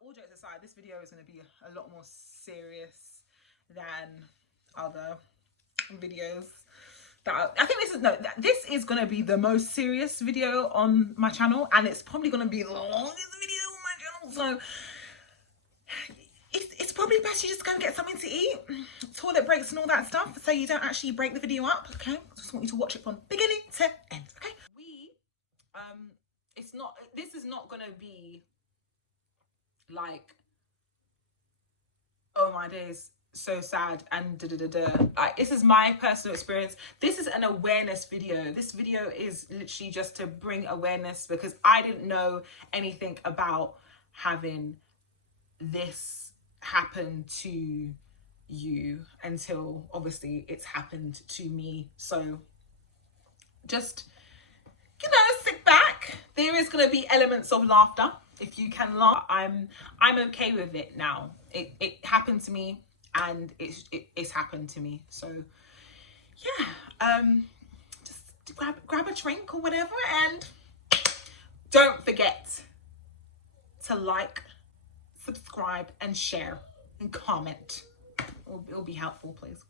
all jokes aside, this video is going to be a lot more serious than other videos. I think this is going to be the most serious video on my channel, and it's probably going to be the longest video on my channel. So it's probably best you just go and get something to eat, toilet breaks and all that stuff, so you don't actually break the video up. Okay, I just want you to watch it from beginning to end. Okay, this is not going to be like, oh my days, so sad and like, this is my personal experience. This is an awareness video. This video is literally just to bring awareness, because I didn't know anything about having this happen to you until obviously it's happened to me. So just, you know, sit back. There is going to be elements of laughter. If you can laugh, I'm okay with it now. It happened to me, and it's happened to me. So yeah, just grab a drink or whatever, and don't forget to like, subscribe, and share and comment. It'll be helpful, please.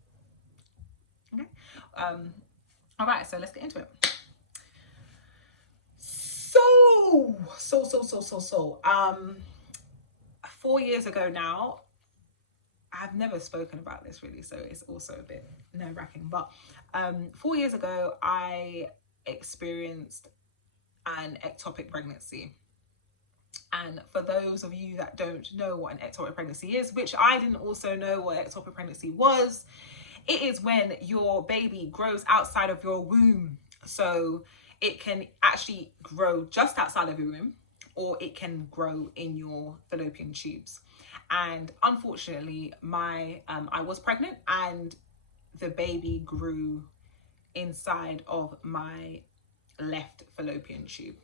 Okay. All right, so let's get into it. So 4 years ago now, I've never spoken about this really, so it's also a bit nerve-wracking, but 4 years ago I experienced an ectopic pregnancy. And for those of you that don't know what an ectopic pregnancy is, which I didn't also know what ectopic pregnancy was, it is when your baby grows outside of your womb. So it can actually grow just outside of your womb, or it can grow in your fallopian tubes. And unfortunately, I was pregnant, and the baby grew inside of my left fallopian tube.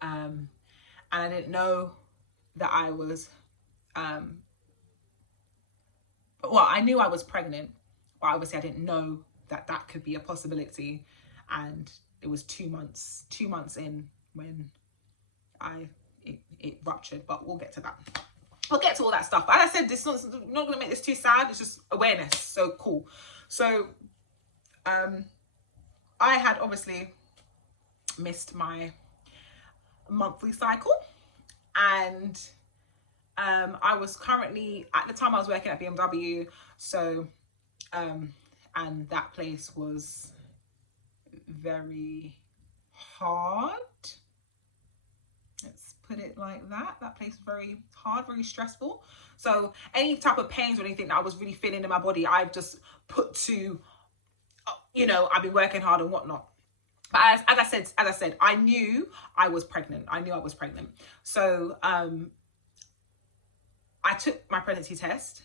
And I didn't know that I was, well, I knew I was pregnant, but obviously I didn't know that that could be a possibility. And it was 2 months in when it ruptured, but we'll get to that. We'll get to all that stuff. But as I said, this is not going to make this too sad. It's just awareness. So cool. So I had obviously missed my monthly cycle, and I was currently, at the time I was working at BMW, so and that place was very hard. Let's put it like that. That place was very hard, very stressful. So any type of pains or anything that I was really feeling in my body, I've just put to, you know, I've been working hard and whatnot. But as I said, I knew I was pregnant. So I took my pregnancy test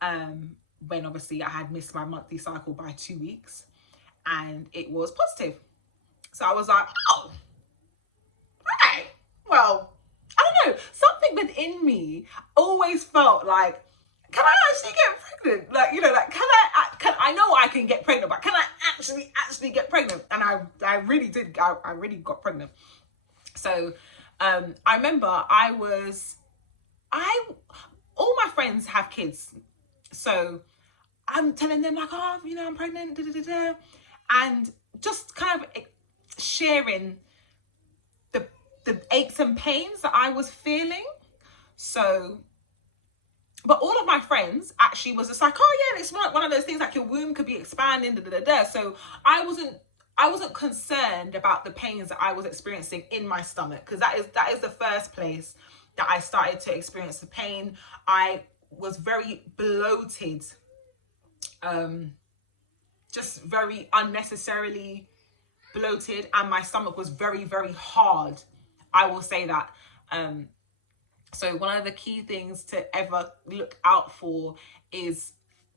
when obviously I had missed my monthly cycle by 2 weeks, and it was positive. So I was like, oh, okay, well, I don't know. Something within me always felt like, can I actually get pregnant? Like, you know, like, I know I can get pregnant, but can I actually get pregnant? And I really did. I really got pregnant. So I remember all my friends have kids. So I'm telling them like, oh, you know, I'm pregnant, and just kind of sharing the aches and pains that I was feeling. So, but all of my friends actually was just like, oh yeah, it's one of those things like your womb could be expanding, So I wasn't concerned about the pains that I was experiencing in my stomach, because that is the first place that I started to experience the pain. I was very bloated, just very unnecessarily bloated, and my stomach was very, very hard. I will say that. So one of the key things to ever look out for is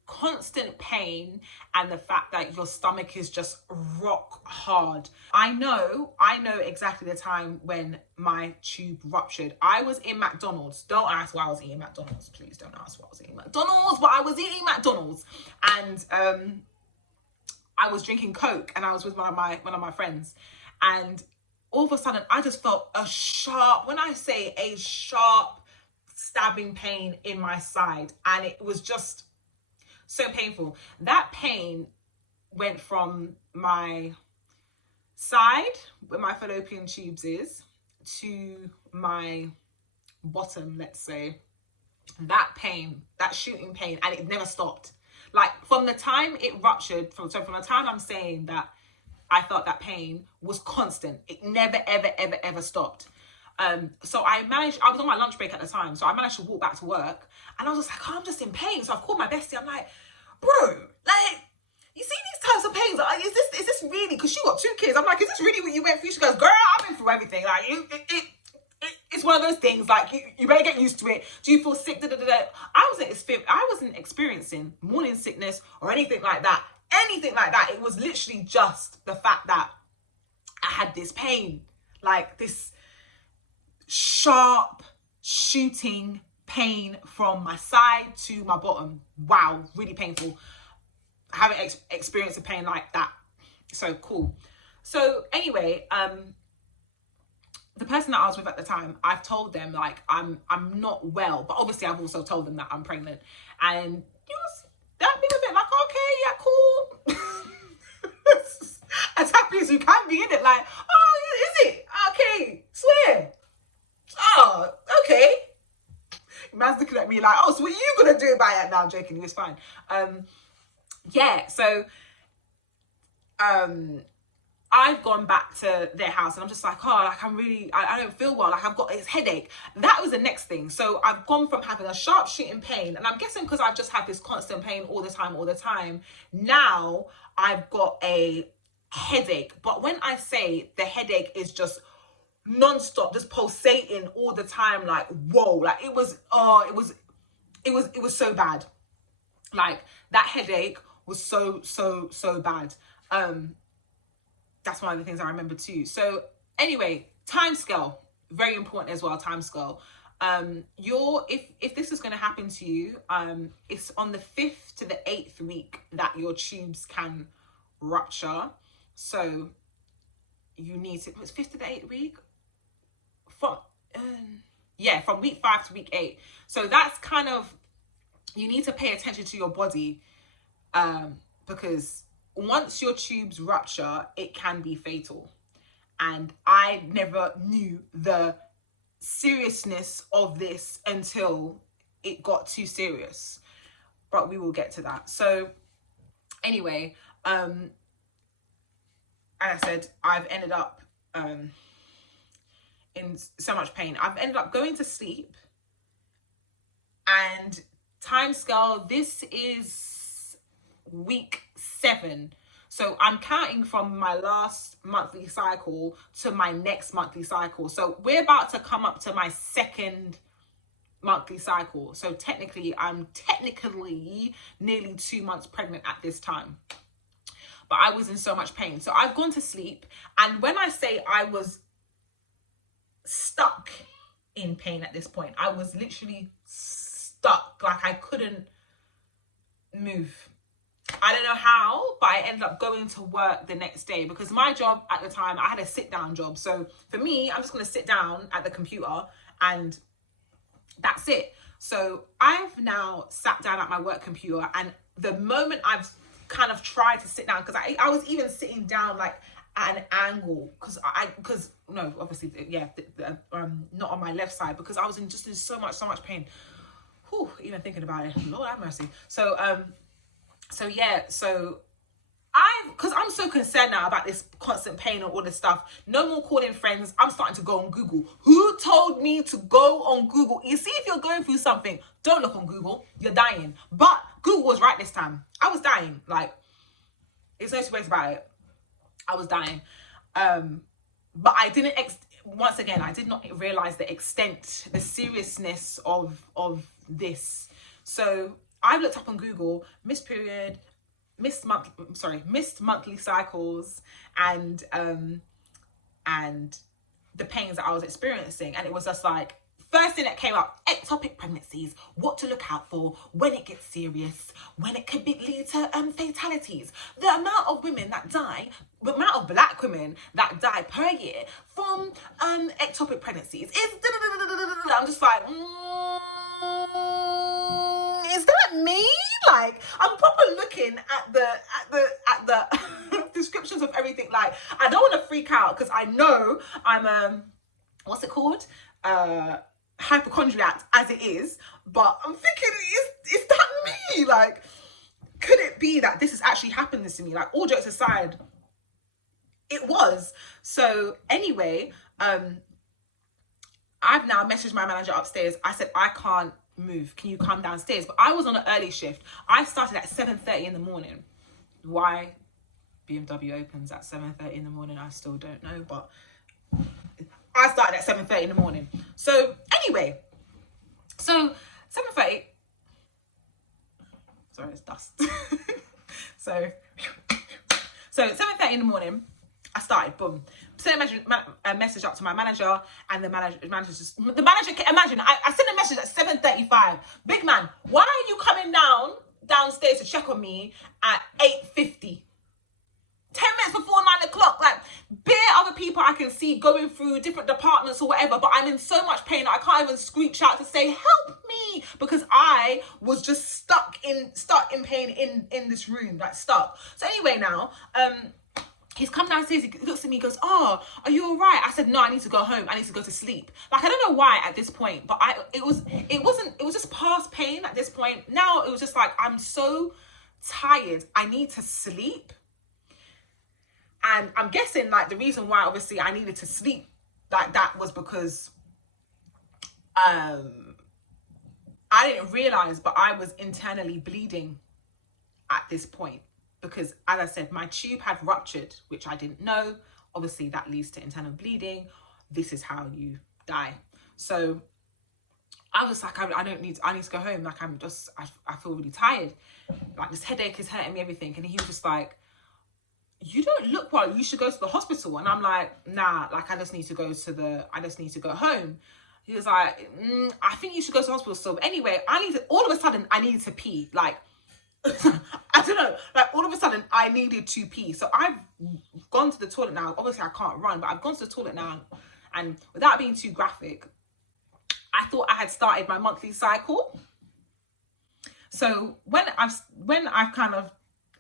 constant pain, and the fact that your stomach is just rock hard. I know exactly the time when my tube ruptured. I was in McDonald's. Don't ask why I was eating McDonald's. Please don't ask why I was eating McDonald's, but I was eating McDonald's, and I was drinking Coke, and I was with one of my friends, and all of a sudden I just felt a sharp, when I say a sharp stabbing pain in my side, and it was just so painful. That pain went from my side, where my fallopian tubes is, to my bottom, let's say. That pain, that shooting pain, and it never stopped. Like, from the time it ruptured, from the time I'm saying that I felt that pain, was constant. It never, ever, ever, ever stopped. So I was on my lunch break at the time, so I managed to walk back to work, and I was just like, oh, I'm just in pain. So I've called my bestie. I'm like, bro, like, you see these types of pains? Like, is this really? Because she got 2 kids. I'm like, is this really what you went through? She goes, girl, I've been through everything. Like, it's one of those things. Like, you better get used to it. Do you feel sick? I wasn't experiencing morning sickness or anything like that. It was literally just the fact that I had this pain, like this sharp shooting pain from my side to my bottom. Wow, really painful. I haven't experienced a pain like that. So cool. So anyway, the person that I was with at the time, I've told them, like, I'm not well, but obviously I've also told them that I'm pregnant, and it was that bit of it, like, okay, yeah, cool. As happy as you can be, in it, like, oh, is it? Okay, swear. Oh, okay. Man's looking at me like, oh, so what are you gonna do about it? No, I'm joking, it was fine. Yeah, so I've gone back to their house, and I'm just like, oh, like, I don't feel well. Like, I've got this headache. That was the next thing. So I've gone from having a sharp shooting pain, and I'm guessing because I've just had this constant pain all the time, now I've got a headache. But when I say the headache is just non-stop, just pulsating all the time, like, whoa, like, it was so bad. Like, that headache was so bad. That's one of the things I remember too. So anyway, time scale, very important as well, time scale. If this is going to happen to you, it's on the 5th to the 8th week that your tubes can rupture. So you need to, it's 5th to the 8th week? From week 5 to week 8. So that's kind of, you need to pay attention to your body, because once your tubes rupture, it can be fatal. And I never knew the seriousness of this until it got too serious. But we will get to that. So anyway, as I said, I've ended up in so much pain. I've ended up going to sleep, and time scale, this is week 7. So I'm counting from my last monthly cycle to my next monthly cycle. So we're about to come up to my 2nd monthly cycle. So I'm technically nearly 2 months pregnant at this time. But I was in so much pain. So I've gone to sleep. And when I say I was stuck in pain at this point, I was literally stuck. Like, I couldn't move. I don't know how, but I ended up going to work the next day, because my job at the time, I had a sit-down job. So for me, I'm just going to sit down at the computer and that's it. So I've now sat down at my work computer, and the moment I've kind of tried to sit down, because I was even sitting down like at an angle, because no, obviously, yeah, not on my left side, because I was in so much pain. Whew, even thinking about it, Lord have mercy. So because I'm so concerned now about this constant pain and all this stuff. No more calling friends. I'm starting to go on Google. Who told me to go on Google? You see, if you're going through something, don't look on Google. You're dying. But Google was right this time. I was dying. Like, there's no two ways about it. I was dying. But I didn't, once again, I did not realize the extent, the seriousness of this. So I looked up on Google, missed monthly cycles, and the pains that I was experiencing. And it was just like, first thing that came up, ectopic pregnancies, what to look out for, when it gets serious, when it could lead to fatalities. The amount of women that die, the amount of black women that die per year from ectopic pregnancies is, I'm just like, is that me? Like, I'm proper looking at the descriptions of everything. Like, I don't want to freak out because I know I'm what's it called? Hypochondriac as it is, but I'm thinking, is that me? Like, could it be that this has actually happened to me? Like, all jokes aside, it was. So anyway, I've now messaged my manager upstairs. I said, I can't move. Can you come downstairs? But I was on an early shift. I started at 7:30 in the morning. Why BMW opens at 7:30 in the morning, I still don't know, but I started at 7:30 in the morning. So anyway, so 7:30, sorry, it's dust. so 7:30 in the morning, I started, boom. Sent a message up to my manager, and the manager imagine, I sent a message at 7:35. Big man, why are you coming downstairs to check on me at 8:50? 10 minutes before 9 o'clock, like, bare other people I can see going through different departments or whatever, but I'm in so much pain I can't even screech out to say, help me, because I was just stuck in pain in this room, like stuck. So anyway, now, he's come downstairs, he looks at me, he goes, oh, are you all right? I said, no, I need to go home, I need to go to sleep. Like, I don't know why at this point, but it was just past pain at this point. Now it was just like, I'm so tired, I need to sleep. And I'm guessing, like, the reason why obviously I needed to sleep like that was because I didn't realize, but I was internally bleeding at this point. Because, as I said, my tube had ruptured, which I didn't know. Obviously, that leads to internal bleeding. This is how you die. So I was like, I need to go home. Like, I feel really tired. Like, this headache is hurting me, everything. And he was just like, you don't look well, you should go to the hospital. And I'm like, nah, like, I just need to go home. He was like, I think you should go to the hospital. So anyway, all of a sudden, I needed to pee. Like, I don't know, like, all of a sudden, I needed to pee. So I've gone to the toilet now. Obviously, I can't run, but I've gone to the toilet now. And without being too graphic, I thought I had started my monthly cycle. So when I've kind of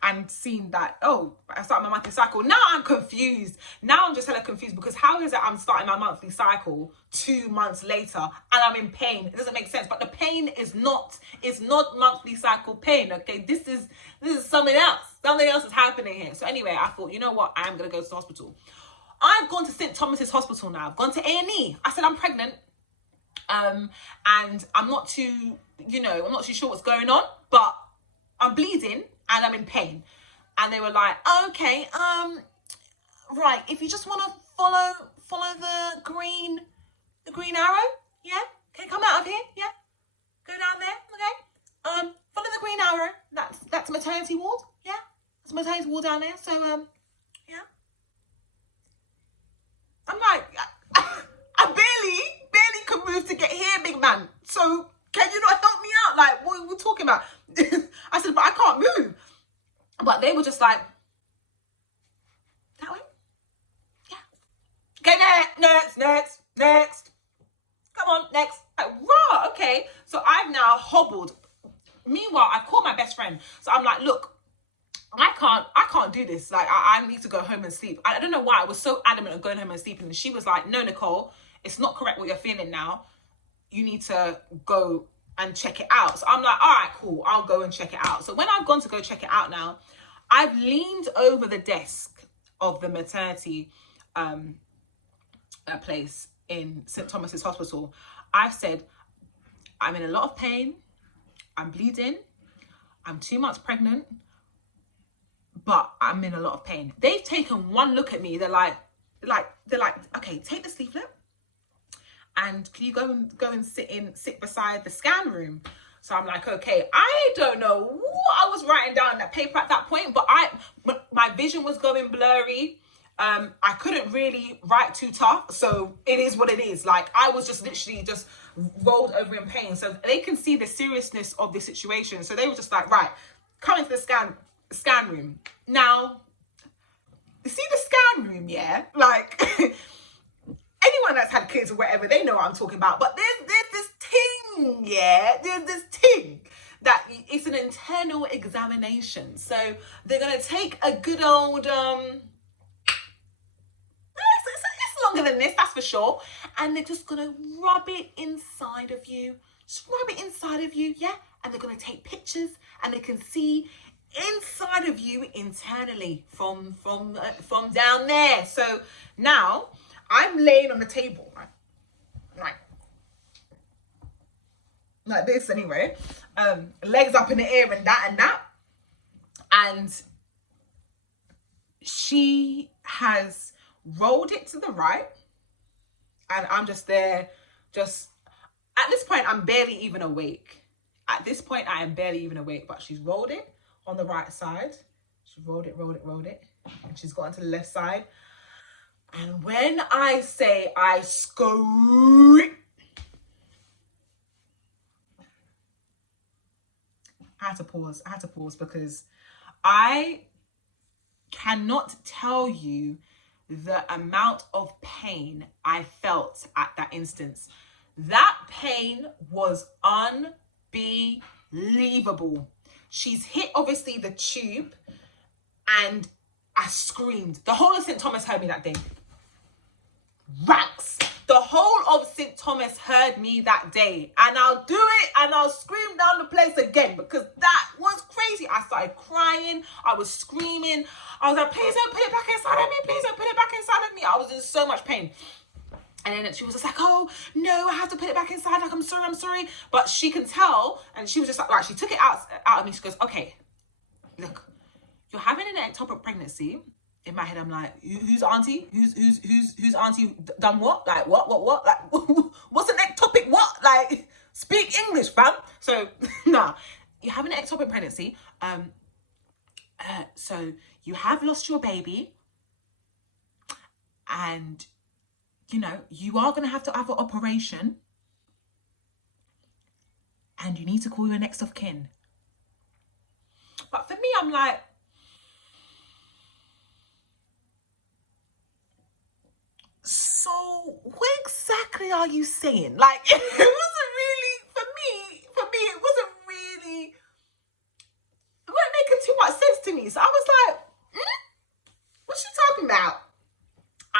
and seen that, oh, I started my monthly cycle, now I'm confused. Now I'm just hella confused, because how is it I'm starting my monthly cycle 2 months later and I'm in pain? It doesn't make sense. But the pain is not monthly cycle pain, okay? This is something else. Something else is happening here. So anyway, I thought, you know what? I am going to go to the hospital. I've gone to St. Thomas's Hospital now. I've gone to A&E. I said I'm pregnant. And I'm not too sure what's going on, but I'm bleeding and I'm in pain. And they were like, okay, right, if you just want to follow the green arrow, yeah, okay, come out of here, yeah, go down there, okay, follow the green arrow, that's maternity ward, yeah, that's maternity ward down there, so, yeah. I'm like, I barely could move to get here, big man, so can you not help me out? Like, what are we talking about? I said, but I can't move. But they were just like, that way? Yeah. Okay, next. Come on, next. Like, raw, okay. So I've now hobbled. Meanwhile, I called my best friend. So I'm like, look, I can't do this. Like, I need to go home and sleep. I don't know why I was so adamant on going home and sleeping. And she was like, no, Nicole, it's not correct what you're feeling now. You need to go and check it out. So I'm like, all right, cool, I'll go and check it out. So when I've gone to go check it out now, I've leaned over the desk of the maternity place in St. Thomas's Hospital. I've said, I'm in a lot of pain, I'm bleeding, I'm 2 months pregnant, but I'm in a lot of pain. They've taken one look at me, they're like, okay, take this leaflet, and can you go and sit beside the scan room? So I'm like, okay, I don't know what I was writing down in that paper at that point, but my vision was going blurry. I couldn't really write too tough, so it is what it is. Like, I was just literally just rolled over in pain. So they can see the seriousness of the situation. So they were just like, right, come into the scan room. Now, you see the scan room, yeah? Like, anyone that's had kids or whatever, they know what I'm talking about. But there's this yeah, there's this thing that it's an internal examination. So they're gonna take a good old it's longer than this, that's for sure. And they're just gonna rub it inside of you. Just rub it inside of you, yeah? And they're gonna take pictures and they can see inside of you internally from down there. So now I'm laying on the table, right? Like this anyway. Legs up in the air and that. And she has rolled it to the right, and I'm just there, just at this point I'm barely even awake. At this point I am barely even awake, but she's rolled it on the right side. She rolled it, and she's gotten to the left side. And when I say I scream, I had to pause because I cannot tell you the amount of pain I felt at that instance. That pain was unbelievable. She's hit, obviously, the tube, and I screamed. The whole of St. Thomas heard me that day. Ranks. The whole of St. Thomas heard me that day. And I'll do it and I'll scream down the place again because that was crazy. I started crying. I was screaming. I was like, please don't put it back inside of me. Please don't put it back inside of me. I was in so much pain. And then she was just like, oh, no, I have to put it back inside. Like, I'm sorry. But she can tell. And she was just like she took it out of me. She goes, okay, look, you're having an ectopic pregnancy. In my head, I'm like, who's auntie? Who's auntie done what? Like, what? Like, what's an ectopic what? Like, speak English, fam. So, nah, you have an ectopic pregnancy. So you have lost your baby. And, you know, you are going to have an operation. And you need to call your next of kin. But for me, I'm like, so what exactly are you saying? Like, it wasn't really, for me, it wasn't really, it wasn't making too much sense to me. So I was like, what's she talking about?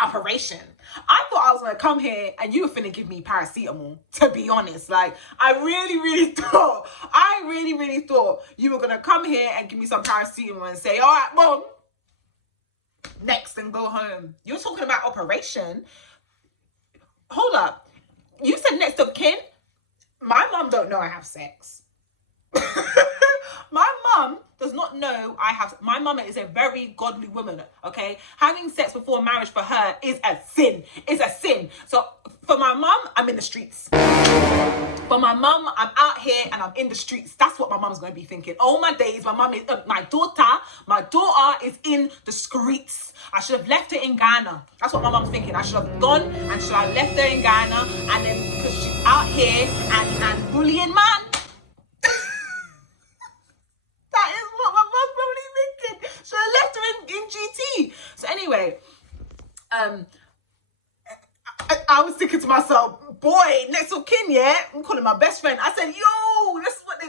Operation. I thought I was going to come here and you were finna give me paracetamol, to be honest. Like, I really thought you were going to come here and give me some paracetamol and say, all right, Mom, next and go home. You're talking about operation. Hold up. You said next of kin? My mum don't know I have sex. My mum does not know I have. My mum is a very godly woman, okay? Having sex before marriage for her is a sin. It's a sin. So for my mum, I'm in the streets. For my mum, I'm out here and I'm in the streets. That's what my mum's going to be thinking. All my days, my mum is, my daughter is in the streets. I should have left her in Ghana. That's what my mum's thinking. I should have gone and should have left her in Ghana, and then because she's out here and bullying man. That is what my mum's probably thinking. Should have left her in GT. So anyway, I was thinking to myself, boy, next of kin, yeah? I'm calling my best friend. I said, yo,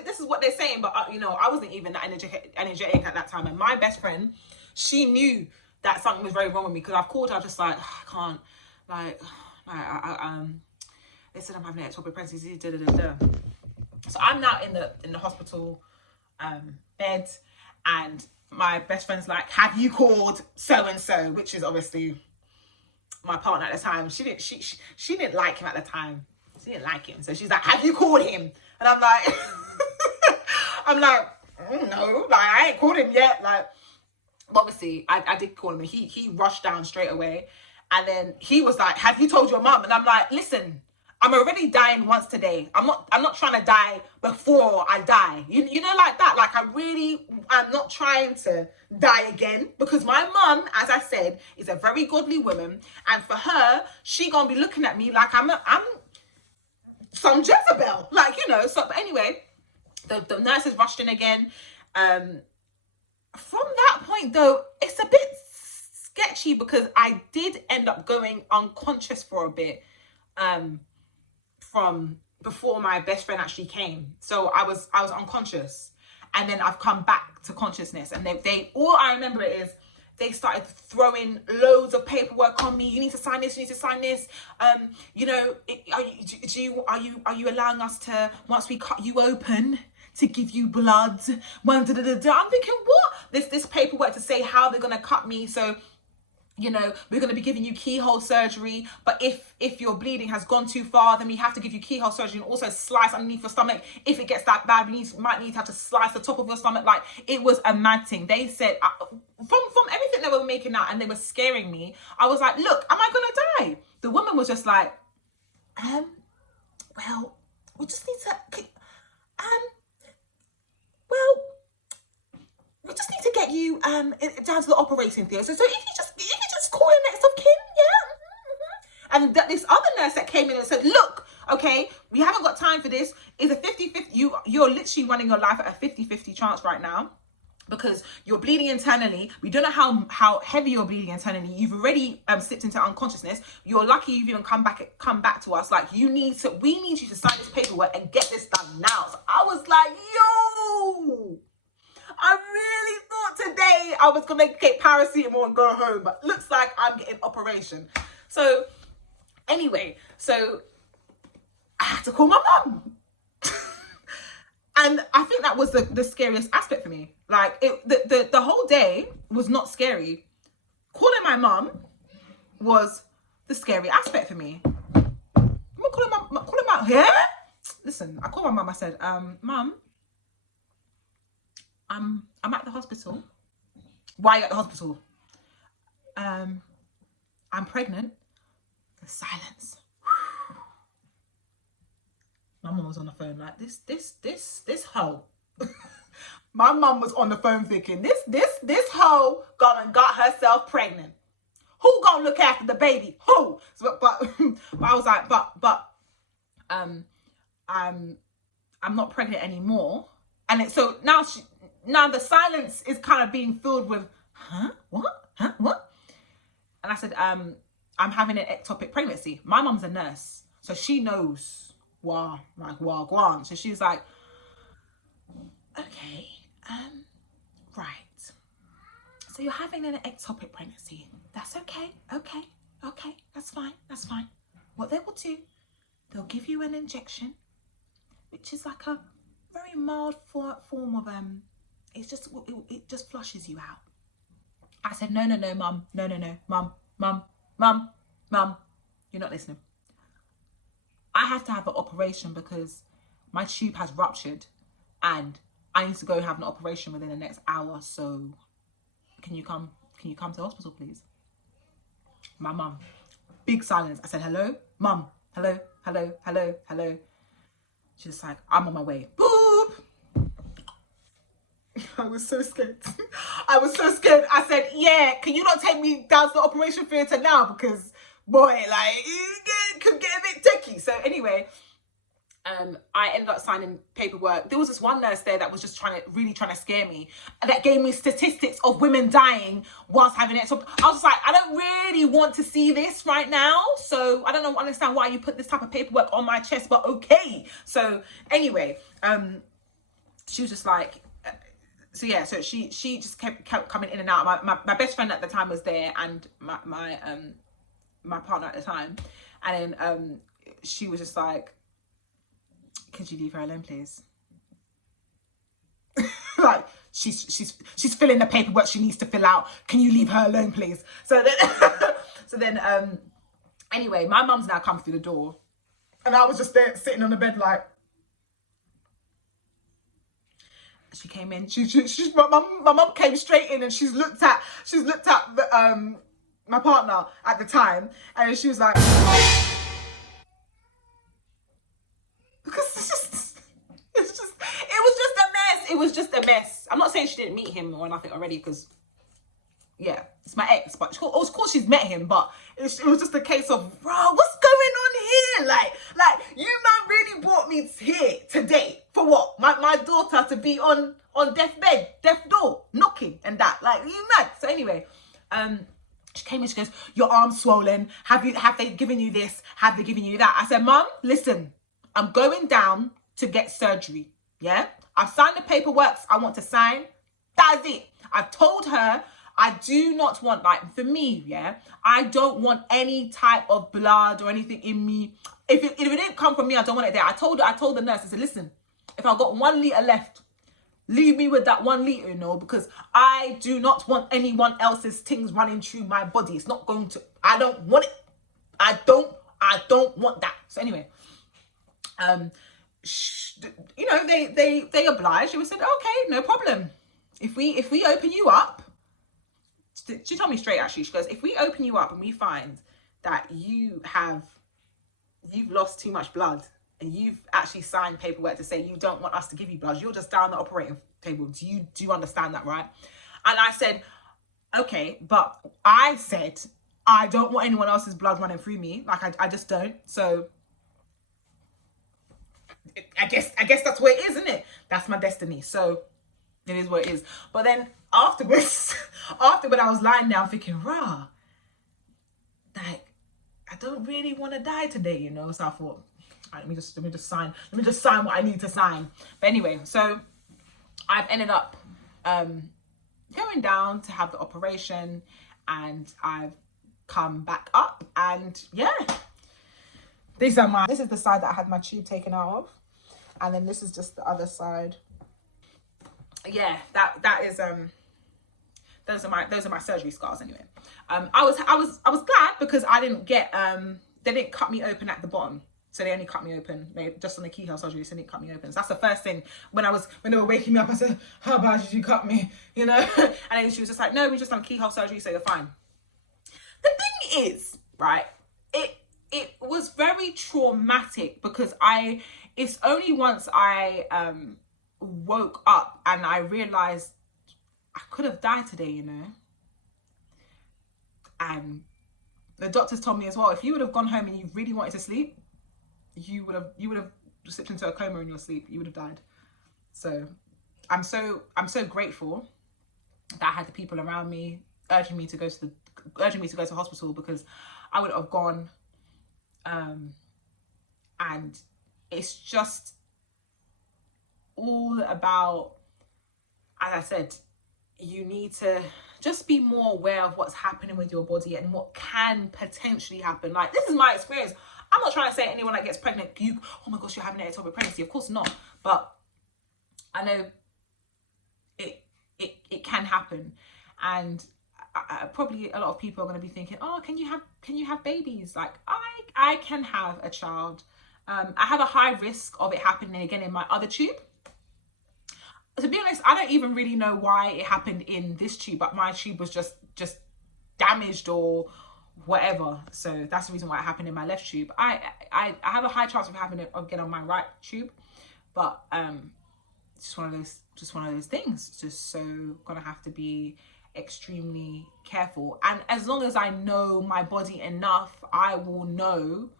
this is what they're saying. But, you know, I wasn't even that energetic at that time. And my best friend, she knew that something was very wrong with me because I've called her just like, I can't, they said I'm having an ectopic pregnancy, So I'm now in the hospital bed, and my best friend's like, have you called so-and-so, which is obviously my partner at the time. She didn't like him at the time. She didn't like him. So she's like, have you called him? And I'm like, oh no, like I ain't called him yet. Like, obviously I did call him, and he rushed down straight away. And then he was like, have you told your mum? And I'm like, listen, I'm already dying once today. I'm not trying to die before I die. You know, like that. Like I'm not trying to die again, because my mum, as I said, is a very godly woman, and for her, she gonna be looking at me like I'm some Jezebel, like, you know. So, but anyway, the nurses rushed in again. From that point, though, it's a bit sketchy because I did end up going unconscious for a bit. From before my best friend actually came. So I was unconscious, and then I've come back to consciousness, and they all I remember is they started throwing loads of paperwork on me. You need to sign this, you need to sign this. You know, are you allowing us to, once we cut you open, to give you blood? I'm thinking, what? This paperwork to say how they're gonna cut me. So, you know, we're going to be giving you keyhole surgery, but if your bleeding has gone too far, then we have to give you keyhole surgery and also slice underneath your stomach. If it gets that bad, might need to have to slice the top of your stomach. Like, it was a mad thing. They said, from everything they were making out, and they were scaring me, I was like, look, am I going to die? The woman was just like, well, we just need to, well, we just need to get you down to the operating theatre. So if you just call your next of kin, yeah. And this other nurse that came in and said, look, okay, we haven't got time for this. It's a 50-50. You're literally running your life at a 50-50 chance right now, because you're bleeding internally. We don't know how heavy you're bleeding internally. You've already slipped into unconsciousness. You're lucky you've even come back to us. Like, we need you to sign this paperwork and get this done now. So I was like, yo, I really thought today I was gonna get paracetamol and go home, but looks like I'm getting operation. So anyway, so I had to call my mum. And I think that was the scariest aspect for me. Like, the whole day was not scary. Calling my mum was the scary aspect for me. I'm calling my yeah? Listen, I called my mum. I said, Mum, I'm at the hospital. Why are you at the hospital? I'm pregnant. The silence. My mum was on the phone like, this hoe. My mum was on the phone thinking, this hoe gone and got herself pregnant. Who gonna look after the baby? Who? So, but I was like, but I'm not pregnant anymore. And so now the silence is kind of being filled with, what? And I said, I'm having an ectopic pregnancy. My mum's a nurse, so she knows. Wow, go on. So she's like, okay, right. So you're having an ectopic pregnancy. That's okay, that's fine. What they will do, they'll give you an injection, which is like a very mild form of, it just flushes you out. I said, no, mum, mum, you're not listening. I have to have an operation because my tube has ruptured and I need to go have an operation within the next hour. So can you come to the hospital, please? My mum, big silence. I said, hello, mum, hello. She's like, I'm on my way. Boop. I was so scared. I said, yeah, can you not take me down to the operation theatre now? Because, boy, like, it could get a bit tricky. So anyway, I ended up signing paperwork. There was this one nurse there that was just really trying to scare me. And that gave me statistics of women dying whilst having it. So I was just like, I don't really want to see this right now. So I don't understand why you put this type of paperwork on my chest, but okay. So anyway, she was just like, so yeah, so she just kept coming in and out. My best friend at the time was there, and my partner at the time. And then she was just like, could you leave her alone, please? Like, she's filling the paperwork she needs to fill out. Can you leave her alone, please? So then, anyway, my mum's now come through the door, and I was just there sitting on the bed like. She came in. My mum came straight in, and she's looked at my partner at the time, and she was like. It was just a mess. I'm not saying she didn't meet him or nothing already, because, yeah, it's my ex. But of course she's met him. But it was just a case of, bro, what's going on here? Like you man really brought me here today for what? My daughter to be on deathbed, death door, knocking and that. Like, you mad? So anyway, she came in. She goes, your arm's swollen. Have they given you this? Have they given you that? I said, Mum, listen. I'm going down to get surgery. Yeah, I've signed the paperwork I want to sign. That's it. I've told her I do not want, like, for me, yeah, I don't want any type of blood or anything in me. If it didn't come from me, I don't want it there. I told the nurse, I said, listen, if I've got 1 litre left, leave me with that 1 litre, you know, because I do not want anyone else's things running through my body. It's not going to, I don't want it. I don't want that. So anyway, you know, they obliged. We said, okay, no problem. If we open you up, she told me straight, actually, she goes, if we open you up and we find that you've lost too much blood and you've actually signed paperwork to say you don't want us to give you blood, you're just down the operating table. Do you understand that, right? And I said, okay, but I said, I don't want anyone else's blood running through me. Like, I just don't. So I guess that's what it is, isn't it? That's my destiny. So it is what it is. But then afterwards, when I was lying down thinking, rah, like, I don't really want to die today, you know? So I thought, all right, let me just sign what I need to sign. But anyway, so I've ended up going down to have the operation, and I've come back up, and yeah, this is the side that I had my tube taken out of, and then this is just the other side. Yeah, that is those are my surgery scars anyway. I was glad because I didn't get they didn't cut me open at the bottom. So they only cut me open, just on the keyhole surgery, so they didn't cut me open. So that's the first thing. When they were waking me up, I said, how bad did you cut me? You know? And then she was just like, no, we just done keyhole surgery, so you're fine. The thing is, right, it was very traumatic because it's only once I woke up and I realized I could have died today, you know? And the doctors told me as well, if you would have gone home and you really wanted to sleep, you would have slipped into a coma in your sleep. You would have died. So I'm so grateful that I had the people around me urging me to go to hospital, because I would have gone. And it's just all about, as I said, you need to just be more aware of what's happening with your body and what can potentially happen. Like, this is my experience. I'm not trying to say anyone that gets pregnant, oh my gosh, you're having an ectopic pregnancy. Of course not. But I know it can happen. And probably a lot of people are going to be thinking, oh, can you have babies? Like, I can have a child. I have a high risk of it happening again in my other tube. To be honest, I don't even really know why it happened in this tube, but my tube was just damaged or whatever. So that's the reason why it happened in my left tube. I have a high chance of having it again on my right tube, but it's just one of those things. Just so gonna have to be extremely careful. And as long as I know my body enough, I will know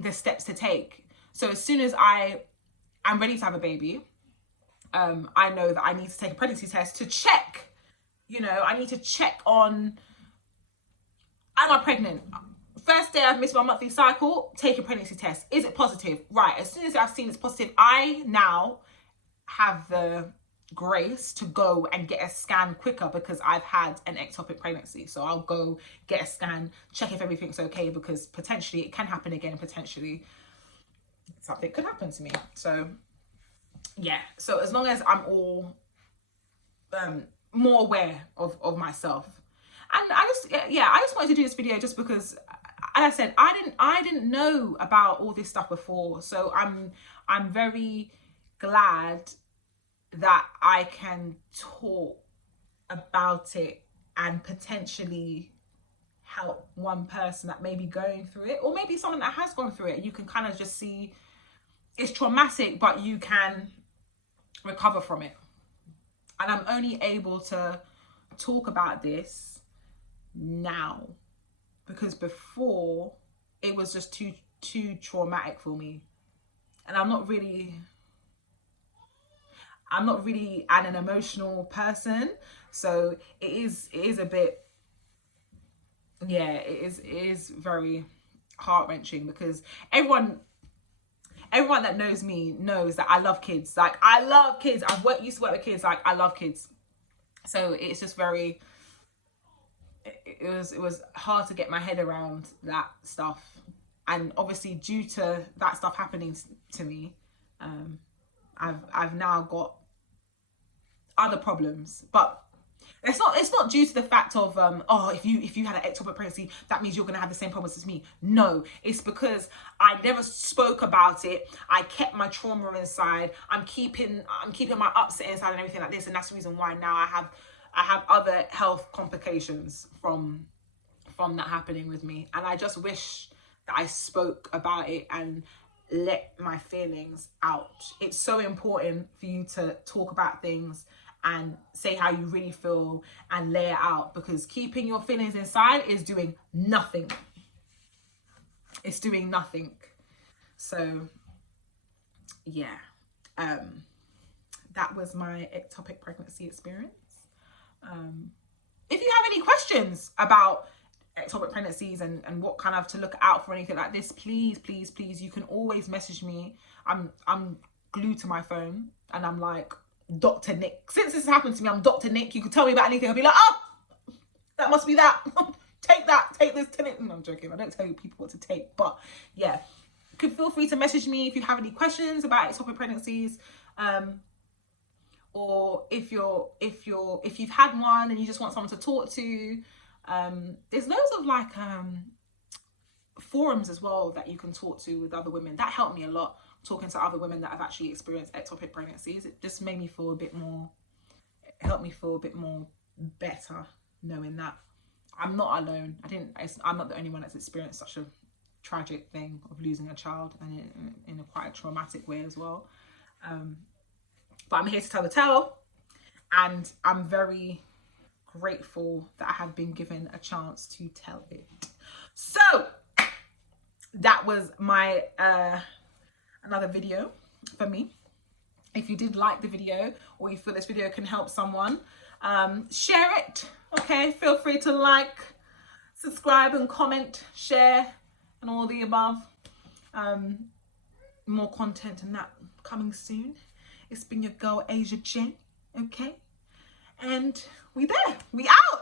the steps to take. So as soon as I'm ready to have a baby, I know that I need to take a pregnancy test to check, you know, I need to check on, am I pregnant? First day I've missed my monthly cycle, take a pregnancy test. Is it positive? Right, as soon as I've seen it's positive, I now have the grace to go and get a scan quicker because I've had an ectopic pregnancy. So I'll go get a scan, check if everything's okay, because potentially it can happen again, potentially something could happen to me. So yeah, so as long as I'm all more aware of myself. And I just wanted to do this video just because, as I said, I didn't know about all this stuff before. So I'm very glad that I can talk about it and potentially help one person that may be going through it, or maybe someone that has gone through it. You can kind of just see it's traumatic, but you can recover from it. And I'm only able to talk about this now because before it was just too traumatic for me. And I'm not really an emotional person, so it is a bit, yeah, it is very heart-wrenching, because everyone that knows me knows that I love kids. Like, I love kids. Used to work with kids. Like, I love kids. So it's just very, it was hard to get my head around that stuff. And obviously, due to that stuff happening to me, I've now got other problems. But it's not due to the fact of if you had an ectopic pregnancy, that means you're gonna have the same problems as me. No, it's because I never spoke about it. I kept my trauma inside. I'm keeping my upset inside and everything like this, and that's the reason why now I have other health complications from that happening with me. And I just wish that I spoke about it and let my feelings out. It's so important for you to talk about things and say how you really feel and lay it out, because keeping your feelings inside is doing nothing. It's doing nothing. So yeah, that was my ectopic pregnancy experience. If you have any questions about ectopic pregnancies and what kind of to look out for, anything like this, please you can always message me. I'm glued to my phone, and I'm like Dr. Nick. Since this happened to me, I'm Dr. Nick. You can tell me about anything, I'll be like, oh, that must be that. Take this, take it. No, I'm joking. I don't tell you people what to take, but yeah, you can feel free to message me if you have any questions about ectopic pregnancies, or if you've had one and you just want someone to talk to. There's loads of like forums as well that you can talk to with other women. That helped me a lot, talking to other women that have actually experienced ectopic pregnancies. It just made me feel a bit more, it helped me feel a bit more better, knowing that I'm not alone. I'm not the only one that's experienced such a tragic thing of losing a child, and in a quite a traumatic way as well. But I'm here to tell the tale, and I'm very grateful that I have been given a chance to tell it. So that was my another video for me. If you did like the video, or you feel this video can help someone, share it. Okay, feel free to like, subscribe and comment, share, and all the above. More content and that coming soon. It's been your girl Asia Jen. Okay, and we out.